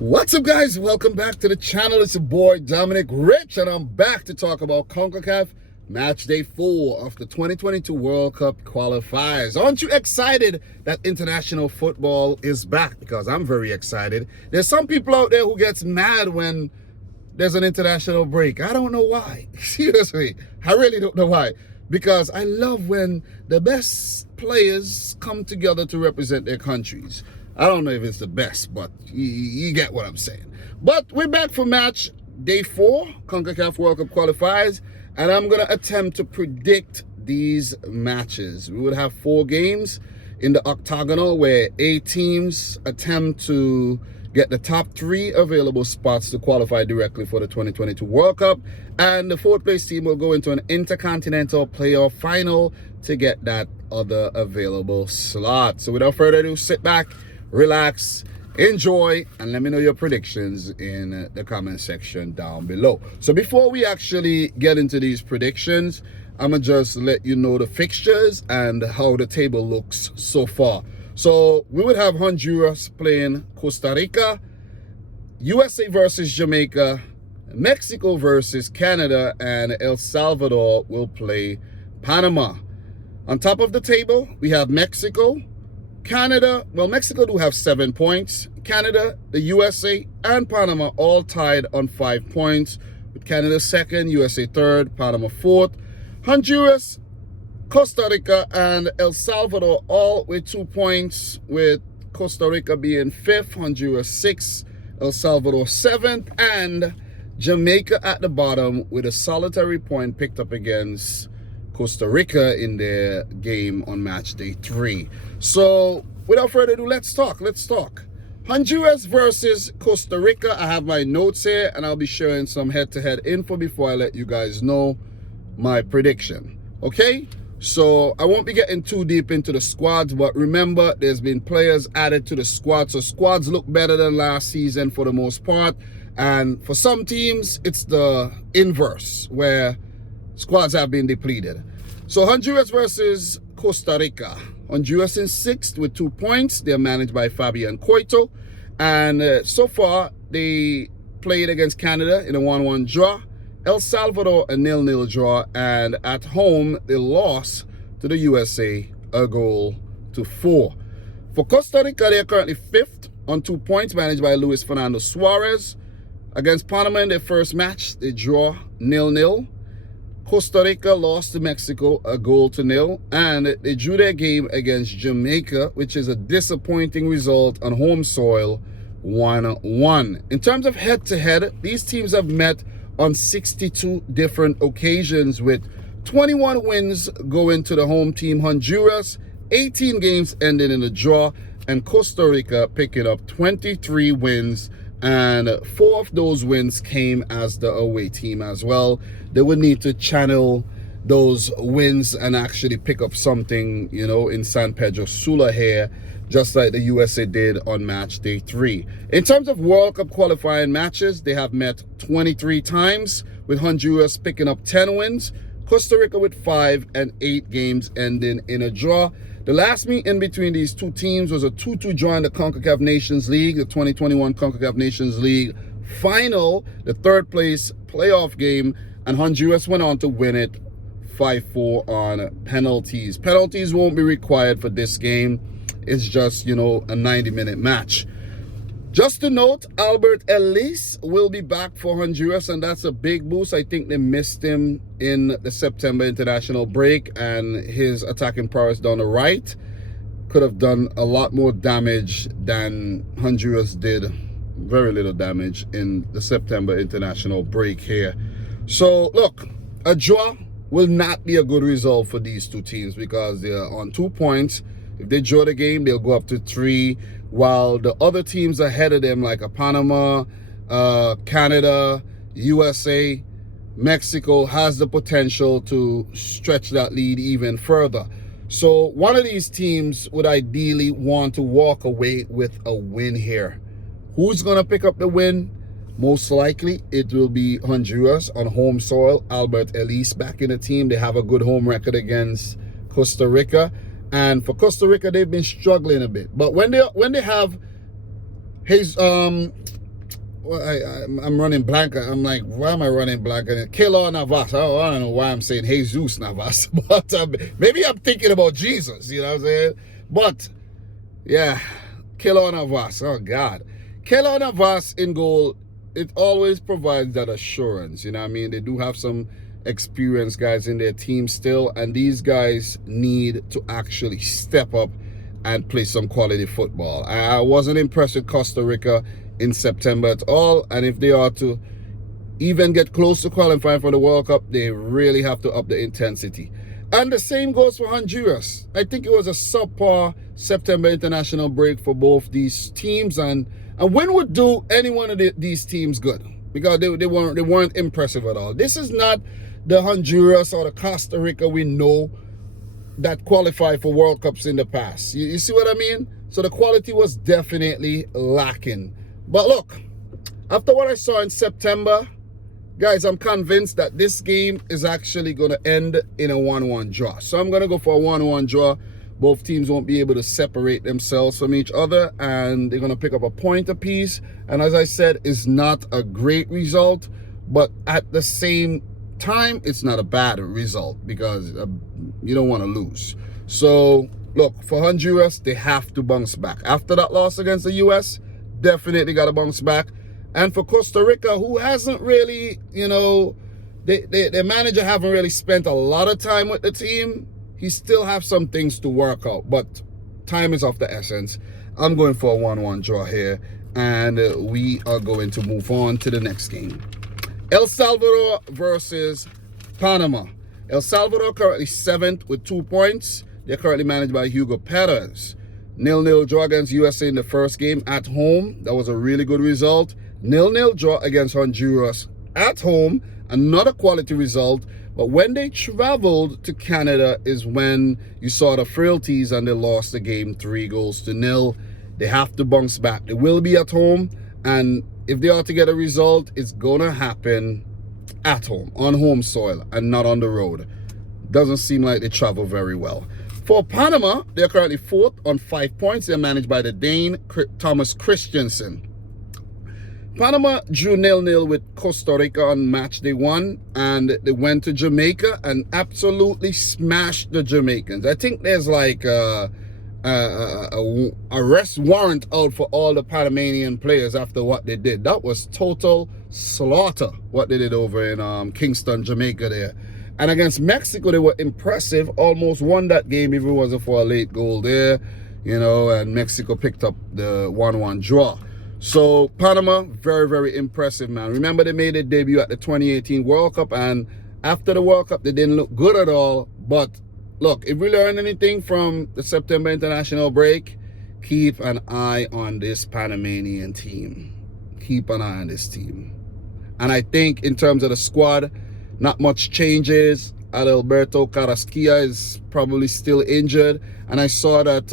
What's up, guys? Welcome back to the channel. It's your boy Dominic Rich, and I'm back to talk about Concacaf match day 4 of the 2022 World Cup qualifiers. Aren't you excited that international football is back? Because I'm very excited. There's some people out there who gets mad when there's an international break. I don't know why. Seriously, I really don't know why. Because I love when the best players come together to represent their countries. I don't know if it's the best, but you get what I'm saying. But we're back for match day 4, Concacaf World Cup qualifiers, and I'm going to attempt to predict these matches. We would have 4 games in the octagonal where 8 teams attempt to get the top 3 available spots to qualify directly for the 2022 World Cup, and the 4th place team will go into an intercontinental playoff final to get that other available slot. So without further ado, sit back, relax, enjoy, and let me know your predictions in the comment section down below. So before we actually get into these predictions, I'm gonna just let you know the fixtures and how the table looks so far. So we would have Honduras playing Costa Rica, USA versus Jamaica, Mexico versus Canada, and El Salvador will play Panama. On top of the table, we have Mexico, Canada. Well, Mexico do have 7 points. Canada, the USA, and Panama all tied on 5 points, with Canada 2nd, USA 3rd, Panama 4th. Honduras, Costa Rica, and El Salvador all with 2 points, with Costa Rica being 5th, Honduras 6th, El Salvador 7th, and Jamaica at the bottom with a solitary point picked up against Costa Rica in their game on match day 3. So without further ado, let's talk. Honduras versus Costa Rica. I have my notes here, and I'll be sharing some head-to-head info before I let you guys know my prediction. Okay? So I won't be getting too deep into the squads, but remember, there's been players added to the squad. So squads look better than last season for the most part. And for some teams, it's the inverse, where squads have been depleted. So Honduras versus Costa Rica. Honduras in 6th with 2 points. They're managed by Fabian Coito. And so far, they played against Canada in a 1-1 draw. El Salvador a 0-0 draw. And at home, they lost to the USA a goal to 4. For Costa Rica, they're currently 5th on 2 points, managed by Luis Fernando Suarez. Against Panama in their first match, they draw 0-0. Costa Rica lost to Mexico a goal to 0, and they drew their game against Jamaica, which is a disappointing result on home soil, 1-1. In terms of head-to-head, these teams have met on 62 different occasions, with 21 wins going to the home team Honduras, 18 games ending in a draw, and Costa Rica picking up 23 wins, and 4 of those wins came as the away team as well. They would need to channel those wins and actually pick up something, you know, in San Pedro Sula here, just like the USA did on match day 3. In terms of World Cup qualifying matches, they have met 23 times, with Honduras picking up 10 wins, Costa Rica with 5, and 8 games ending in a draw. The last meet in between these two teams was a 2-2 draw in the Concacaf Nations League, the 2021 Concacaf Nations League final, the 3rd place playoff game, and Honduras went on to win it 5-4 on penalties. Penalties won't be required for this game. It's just, you know, a 90-minute match. Just to note, Albert Ellis will be back for Honduras, and that's a big boost. I think they missed him in the September international break, and his attacking prowess down the right could have done a lot more damage than Honduras did. Very little damage in the September international break here. So look, a draw will not be a good result for these two teams because they're on 2 points. If they draw the game, they'll go up to 3, while the other teams ahead of them, like a Panama, Canada, USA, Mexico, has the potential to stretch that lead even further. So one of these teams would ideally want to walk away with a win here. Who's going to pick up the win? Most likely, it will be Honduras on home soil. Albert Ellis back in the team. They have a good home record against Costa Rica. And for Costa Rica, they've been struggling a bit. But when they have his well, I'm running blank. I'm like, why am I running blank? Keylor Navas. Oh, I don't know why I'm saying Jesus Navas, but maybe I'm thinking about Jesus. You know what I'm saying? But yeah, Keylor Navas. Oh God, Keylor Navas in goal. It always provides that assurance. You know what I mean? They do have some experienced guys in their team still, and these guys need to actually step up and play some quality football. I wasn't impressed with Costa Rica in September at all, and if they are to even get close to qualifying for the World Cup, they really have to up the intensity. And the same goes for Honduras. I think it was a subpar September international break for both these teams, and win would do any one of these teams good, because they weren't impressive at all. This is not the Honduras or the Costa Rica we know that qualified for World Cups in the past. You see what I mean? So the quality was definitely lacking. But look, after what I saw in September, guys, I'm convinced that this game is actually going to end in a 1-1 draw. So I'm going to go for a 1-1 draw. Both teams won't be able to separate themselves from each other, and they're going to pick up a point apiece. And as I said, it's not a great result, but at the same time, it's not a bad result, because you don't want to lose. So look, for Honduras, they have to bounce back. After that loss against the US, definitely got to bounce back. And for Costa Rica, who hasn't really, you know, their manager haven't really spent a lot of time with the team, he still have some things to work out, but time is of the essence. I'm going for a 1-1 draw here, and we are going to move on to the next game. El Salvador versus Panama. El Salvador currently 7th with 2 points. They're currently managed by Hugo Perez. 0-0 draw against USA in the first game at home. That was a really good result. 0-0 draw against Honduras at home. Another quality result. But when they traveled to Canada is when you saw the frailties, and they lost the game 3-0. They have to bounce back. They will be at home, and if they are to get a result, it's gonna happen at home, on home soil, and not on the road. Doesn't seem like they travel very well. For Panama, they're currently 4th on 5 points. They're managed by the Dane Thomas Christensen. Panama drew 0-0 with Costa Rica on match day 1, and they went to Jamaica and absolutely smashed the Jamaicans. I think there's like a arrest warrant out for all the Panamanian players after what they did. That was total slaughter, what they did over in Kingston, Jamaica there. And against Mexico, they were impressive. Almost won that game if it wasn't for a late goal there, you know, and Mexico picked up the 1-1 draw. So Panama, very, very impressive, man. Remember, they made their debut at the 2018 World Cup, and after the World Cup, they didn't look good at all. But look, if we learn anything from the September international break, keep an eye on this Panamanian team. Keep an eye on this team. And I think in terms of the squad, not much changes. Adalberto Carrasquilla is probably still injured. And I saw that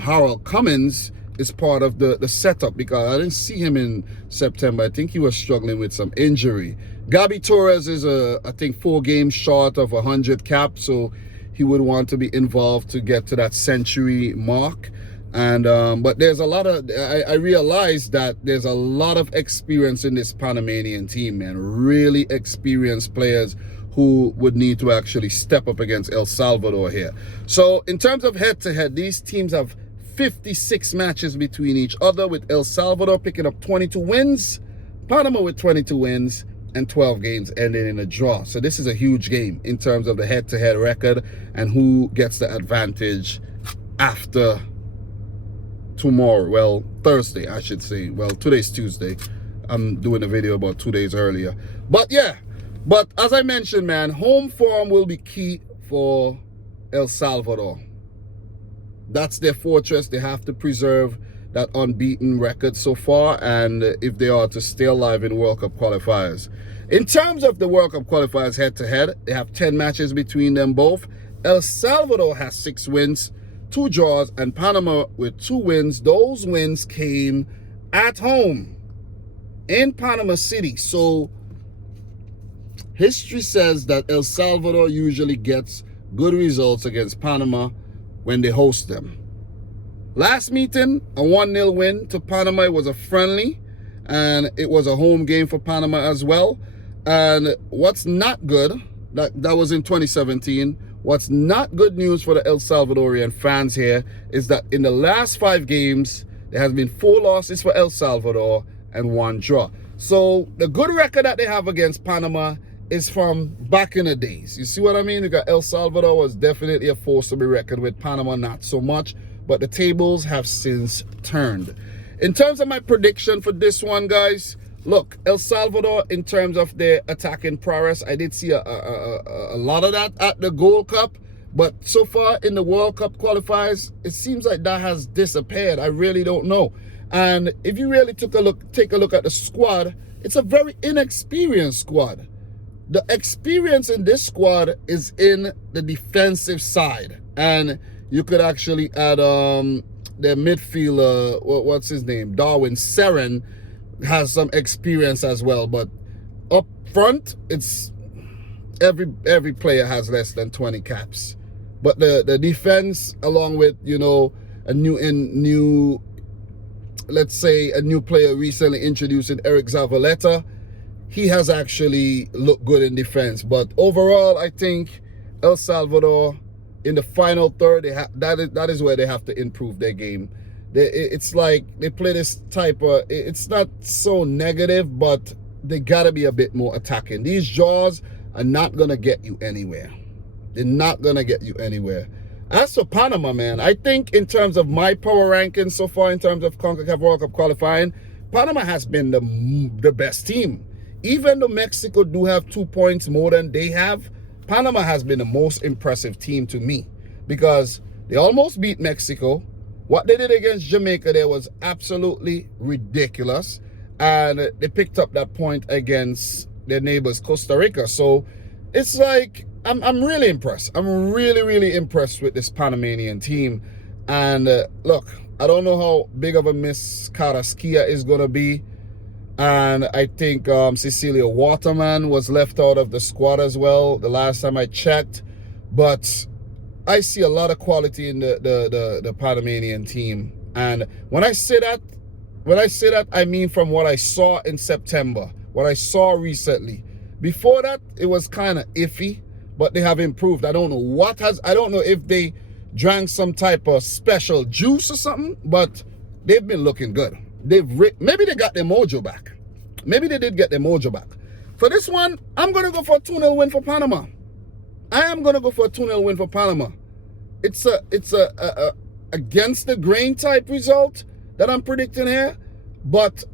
Harold Cummins is part of the setup, because I didn't see him in September. I think he was struggling with some injury. Gabi Torres is, I think, 4 games short of 100 caps, so he would want to be involved to get to that century mark. And but there's a lot of, I realized that there's a lot of experience in this Panamanian team, man. Really experienced players who would need to actually step up against El Salvador here. So in terms of head-to-head, these teams have 56 matches between each other, with El Salvador picking up 22 wins, Panama with 22 wins, and 12 games ending in a draw. So this is a huge game in terms of the head-to-head record and who gets the advantage after tomorrow. Well, Thursday, I should say. Well, today's Tuesday. I'm doing a video about 2 days earlier. But yeah, but as I mentioned, man, home form will be key for El Salvador. That's their fortress. They have to preserve that unbeaten record so far, and if they are to stay alive in World Cup qualifiers. In terms of the World Cup qualifiers head-to-head, they have 10 matches between them both. El Salvador has 6 wins, 2 draws, and Panama with 2 wins. Those wins came at home in Panama City. So history says that El Salvador usually gets good results against Panama when they host them. Last meeting, a 1-0 win to Panama. It was a friendly, and it was a home game for Panama as well. And what's not good, that was in 2017, what's not good news for the El Salvadorian fans here is that in the last 5 games, there has been 4 losses for El Salvador and 1 draw. So the good record that they have against Panama is from back in the days. You see what I mean? You got El Salvador was definitely a force to be reckoned with, Panama not so much, but the tables have since turned. In terms of my prediction for this one, guys, look, El Salvador, in terms of their attacking prowess, I did see a lot of that at the Gold Cup, but so far in the World Cup qualifiers, it seems like that has disappeared. I really don't know. And if you really take a look at the squad, it's a very inexperienced squad. The experience in this squad is in the defensive side, and you could actually add their midfielder, what's his name, Darwin Seren, has some experience as well. But up front, it's every player has less than 20 caps. But the defense, along with, you know, let's say a new player recently introduced in Eric Zavaleta, he has actually looked good in defense. But overall, I think El Salvador in the final third, that is where they have to improve their game. It's like they play this type of, it's not so negative, but they got to be a bit more attacking. These draws are not going to get you anywhere. They're not going to get you anywhere. As for Panama, man, I think in terms of my power rankings so far, in terms of Concacaf World Cup qualifying, Panama has been the best team. Even though Mexico do have 2 points more than they have, Panama has been the most impressive team to me, because they almost beat Mexico. What they did against Jamaica there was absolutely ridiculous, and they picked up that point against their neighbors Costa Rica. So it's like, I'm really impressed. I'm really impressed with this Panamanian team. And look, I don't know how big of a miss Carrasquilla is going to be. And I think Cecilia Waterman was left out of the squad as well the last time I checked. But I see a lot of quality in the Panamanian team. And when I say that, I mean from what I saw in September, what I saw recently. Before that, it was kind of iffy, but they have improved. I don't know if they drank some type of special juice or something, but they've been looking good. Maybe they got their mojo back. Maybe they did get their mojo back. For this one, I'm going to go for a 2-0 win for Panama. I am going to go for a 2-0 win for Panama. It's a against the grain type result that I'm predicting here, but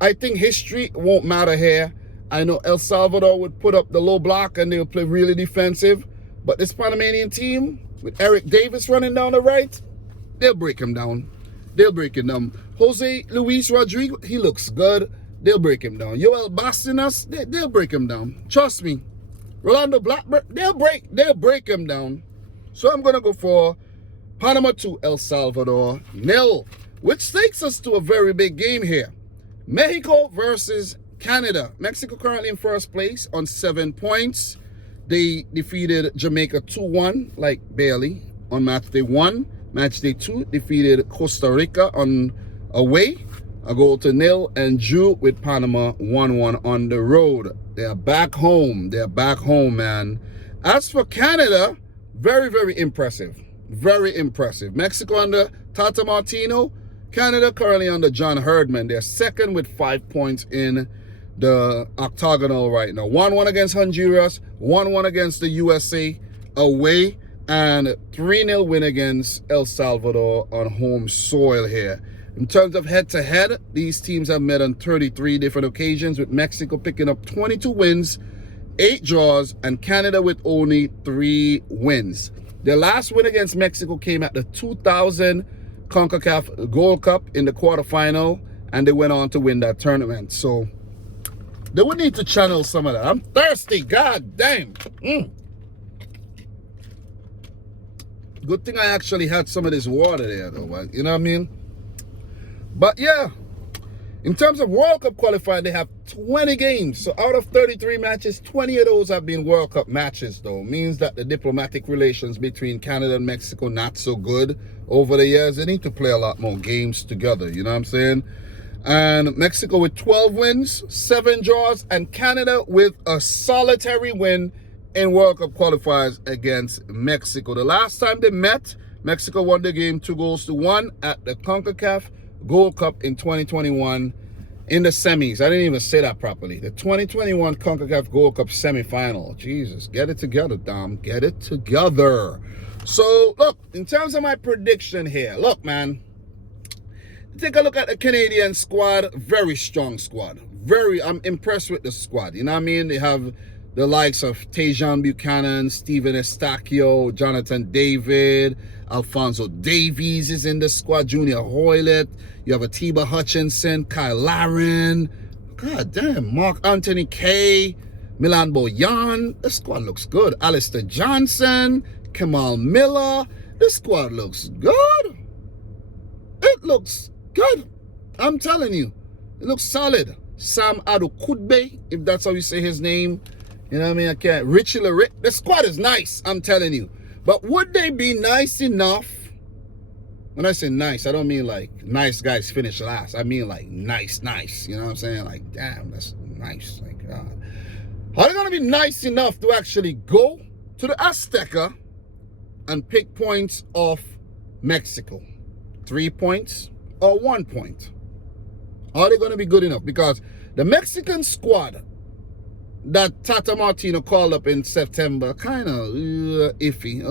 I think history won't matter here. I know El Salvador would put up the low block and they'll play really defensive, but this Panamanian team with Eric Davis running down the right, they'll break him down. They'll break him down. Jose Luis Rodrigo, he looks good. They'll break him down. Yoel Bastinas, they'll break him down. Trust me. Rolando Blackburn, they'll break him down. So I'm gonna go for Panama 2, El Salvador 0, which takes us to a very big game here. Mexico versus Canada. Mexico currently in first place on 7 points. They defeated Jamaica 2-1, like barely, on match day 1. Match day 2 defeated Costa Rica on away, a 0-0, and drew with Panama 1-1 on the road. They are back home. They're back home, man. As for Canada, very impressive. Very impressive. Mexico under Tata Martino. Canada currently under John Herdman. They're second with 5 points in the octagonal right now. 1-1 against Honduras, 1-1 against the USA away, and 3-0 win against El Salvador on home soil here. In terms of head-to-head, these teams have met on 33 different occasions, with Mexico picking up 22 wins, 8 draws, and Canada with only 3 wins. Their last win against Mexico came at the 2000 Concacaf Gold Cup in the quarterfinal, and they went on to win that tournament. So they would need to channel some of that. I'm thirsty, god damn. Good thing I actually had some of this water there though, you know what I mean? But yeah, in terms of World Cup qualifying, they have 20 games. So out of 33 matches, 20 of those have been World Cup matches though. Means that the diplomatic relations between Canada and Mexico not so good over the years. They need to play a lot more games together, you know what I'm saying? And Mexico with 12 wins, 7 draws, and Canada with a solitary win in World Cup qualifiers against Mexico. The last time they met, Mexico won the game 2-1 at the Concacaf Gold Cup in 2021 in the semis. I didn't even say that properly. The 2021 Concacaf Gold Cup semifinal. Jesus, get it together, Dom. Get it together. So, look, in terms of my prediction here, look, man, take a look at the Canadian squad. Very strong squad. I'm impressed with the squad. You know what I mean? They have the likes of Tejan Buchanan, Steven Estacio, Jonathan David, Alfonso Davies is in the squad, Junior Hoylett. You have Atiba Hutchinson, Kyle Laren. God damn, Mark Anthony Kay, Milan Boyan. The squad looks good. Alistair Johnson, Kamal Miller. The squad looks good. It looks good. I'm telling you. It looks solid. Sam Adokudbe, if that's how you say his name. You know what I mean? I can't. Richie LaRick. The squad is nice, I'm telling you. But would they be nice enough? When I say nice, I don't mean like nice guys finish last. I mean like nice. You know what I'm saying? Like, damn, that's nice. Like, God. Are they going to be nice enough to actually go to the Azteca and pick points off Mexico? 3 points or 1 point? Are they going to be good enough? Because the Mexican squad that Tata Martino called up in September, kind of iffy.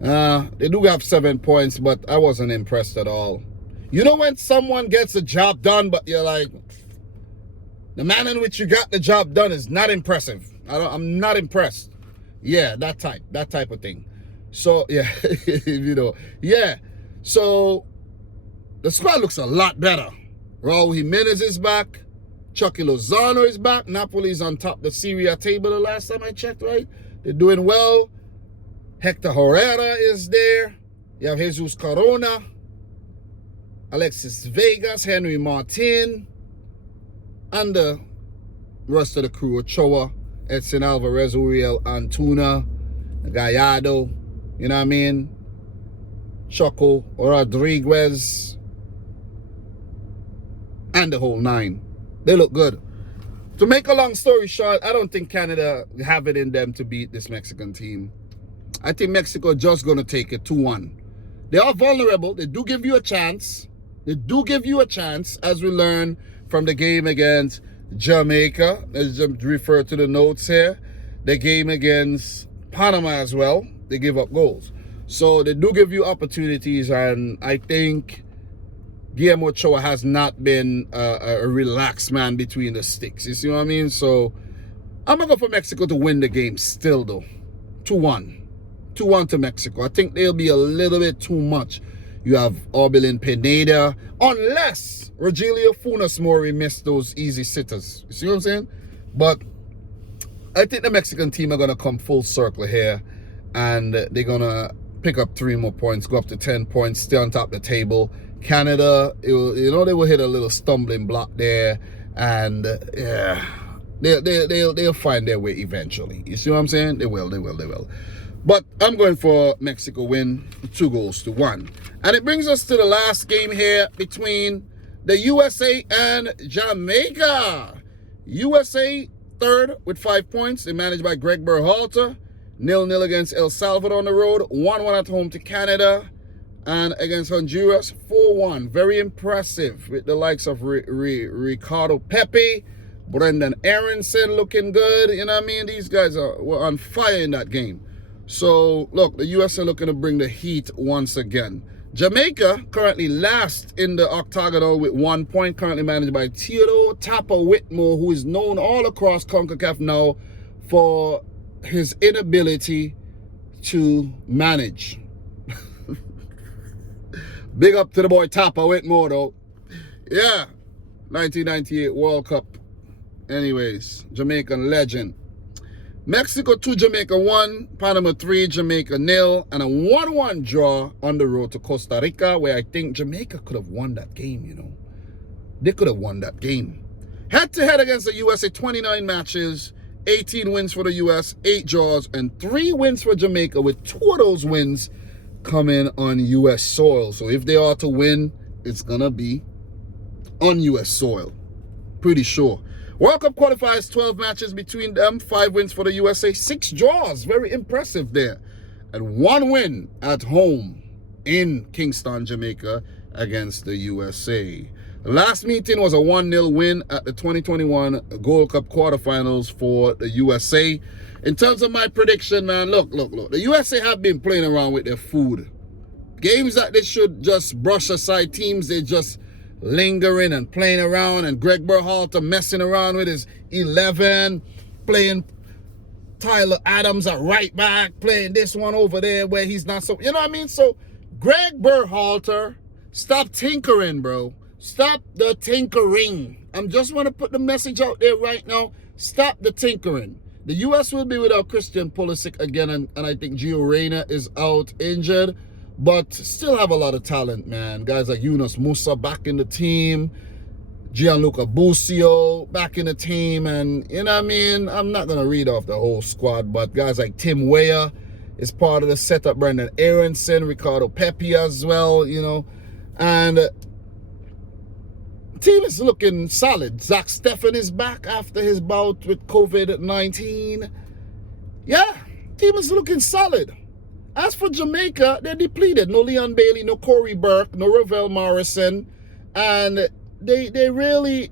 They do have 7 points, but I wasn't impressed at all. You know when someone gets the job done, but you're like, the manner in which you got the job done is not impressive. I'm not impressed. Yeah, that type of thing. So, yeah, you know, yeah. So, the squad looks a lot better. Raul Jimenez is back. Chucky Lozano is back. Napoli's on top of the Serie A table the last time I checked, right? They're doing well. Hector Herrera is there. You have Jesus Corona, Alexis Vegas, Henry Martin, and the rest of the crew. Ochoa, Edson Alvarez, Uriel Antuna, Gallardo, you know what I mean? Choco Rodriguez, and the whole nine. They look good. To make a long story short, I don't think Canada have it in them to beat this Mexican team. I think Mexico just going to take it 2-1. They are vulnerable. They do give you a chance. They do give you a chance, as we learn from the game against Jamaica. Let's just refer to the notes here. The game against Panama as well. They give up goals. So they do give you opportunities, and I think Guillermo Ochoa has not been a relaxed man between the sticks. You see what I mean? So I'm going to go for Mexico to win the game still, though. 2-1. 2-1 to Mexico. I think they'll be a little bit too much. You have Orbelin Pineda, unless Rogelio Funes Mori missed those easy sitters. You see what I'm saying? But I think the Mexican team are going to come full circle here, and they're going to pick up 3 more points, go up to 10 points, stay on top of the table. Canada, they will hit a little stumbling block there, and yeah, they'll find their way eventually. You see what I'm saying? They will. But I'm going for Mexico win 2-1. And it brings us to the last game here between the USA and Jamaica. USA third with 5 points. They're managed by Greg Berhalter. 0-0 against El Salvador on the road. 1-1 at home to Canada. And against Honduras, 4-1. Very impressive with the likes of Ricardo Pepe, Brendan Aronson looking good. You know what I mean? These guys were on fire in that game. So, look, the US are looking to bring the heat once again. Jamaica currently last in the octagonal with 1 point, currently managed by Theodore Tapper Whitmore, who is known all across CONCACAF now for his inability to manage. Big up to the boy Tapper Whitmore, though. Yeah, 1998 World Cup. Anyways, Jamaican legend. Mexico 2, Jamaica 1, Panama 3, Jamaica 0, and a 1-1 draw on the road to Costa Rica, where I think Jamaica could have won that game, you know. They could have won that game. Head-to-head against the USA, 29 matches, 18 wins for the US, 8 draws, and 3 wins for Jamaica, with 2 of those wins coming on US soil. So if they are to win, it's going to be on U.S. soil. Pretty sure. World Cup qualifiers, 12 matches between them, 5 wins for the USA, 6 draws. Very impressive there. And 1 win at home in Kingston, Jamaica against the USA. Last meeting was a 1-0 win at the 2021 Gold Cup quarterfinals for the USA. In terms of my prediction, man, look. The USA have been playing around with their food. Games that they should just brush aside, teams they just lingering and playing around, and Greg Berhalter messing around with his 11, playing Tyler Adams at right back, playing this one over there where he's not so, you know what I mean? So Greg Berhalter, stop tinkering, bro. Stop the tinkering. I just want to put the message out there right now. Stop the tinkering. The U.S. will be without Christian Pulisic again, and I think Gio Reyna is out injured, but still have a lot of talent, man. Guys like Yunus Musa back in the team, Gianluca Busio back in the team, and you know what I mean? I'm not going to read off the whole squad, but guys like Tim Weah is part of the setup, Brendan Aronson, Ricardo Pepi as well, you know, and team is looking solid. Zach Steffen is back after his bout with COVID-19. Yeah, team is looking solid. As for Jamaica, they're depleted. No Leon Bailey, no Corey Burke, no Ravel Morrison. And they really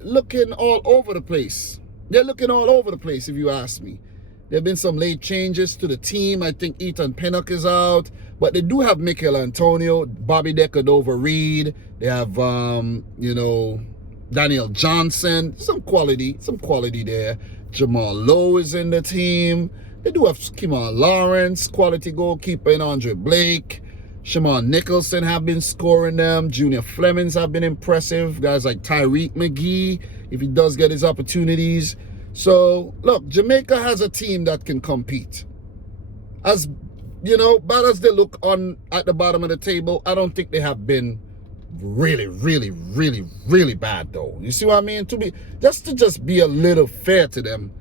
looking all over the place. They're looking all over the place, if you ask me. There have been some late changes to the team. I think Ethan Pinnock is out. But they do have Mikel Antonio, Bobby Decordova Reed. They have, you know, Daniel Johnson. Some quality there. Jamal Lowe is in the team. They do have Kimon Lawrence, quality goalkeeper, and Andre Blake. Shimon Nicholson have been scoring them. Junior Flemings have been impressive. Guys like Tyreek McGee, if he does get his opportunities. So, look, Jamaica has a team that can compete. As, you know, bad as they look on at the bottom of the table, I don't think they have been really bad, though. You see what I mean? To just be a little fair to them,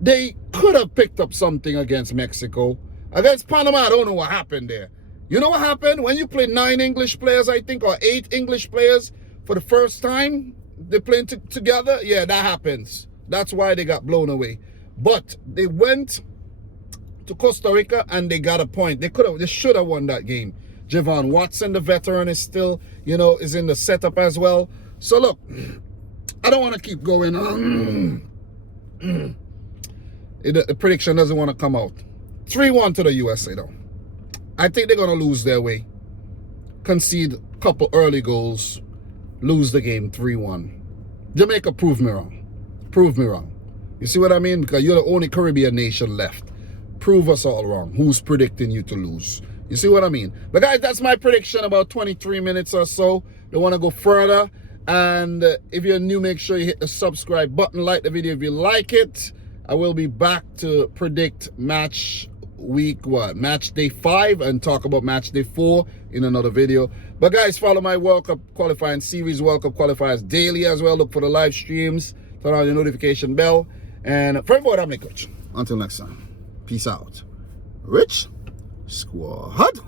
they could have picked up something against Mexico. Against Panama, I don't know what happened there. You know what happened? When you play 9 English players, I think, or 8 English players for the first time, they're playing together, yeah, that happens. That's why they got blown away. But they went to Costa Rica and they got a point. They should have won that game. Javon Watson, the veteran, is still, you know, is in the setup as well. So look, I don't want to keep going on. The prediction doesn't want to come out. 3-1 to the USA, though. I think they're going to lose their way. Concede a couple early goals. Lose the game 3-1. Jamaica, prove me wrong. Prove me wrong. You see what I mean? Because you're the only Caribbean nation left. Prove us all wrong. Who's predicting you to lose? You see what I mean? But guys, that's my prediction, about 23 minutes or so. Don't want to go further. And if you're new, make sure you hit the subscribe button. Like the video if you like it. I will be back to predict match day 5 and talk about match day 4 in another video. But guys, follow my World Cup qualifying series, World Cup qualifiers daily as well. Look for the live streams. Turn on your notification bell. And for everyone, Dominic Rich. Until next time, peace out. Rich Squad.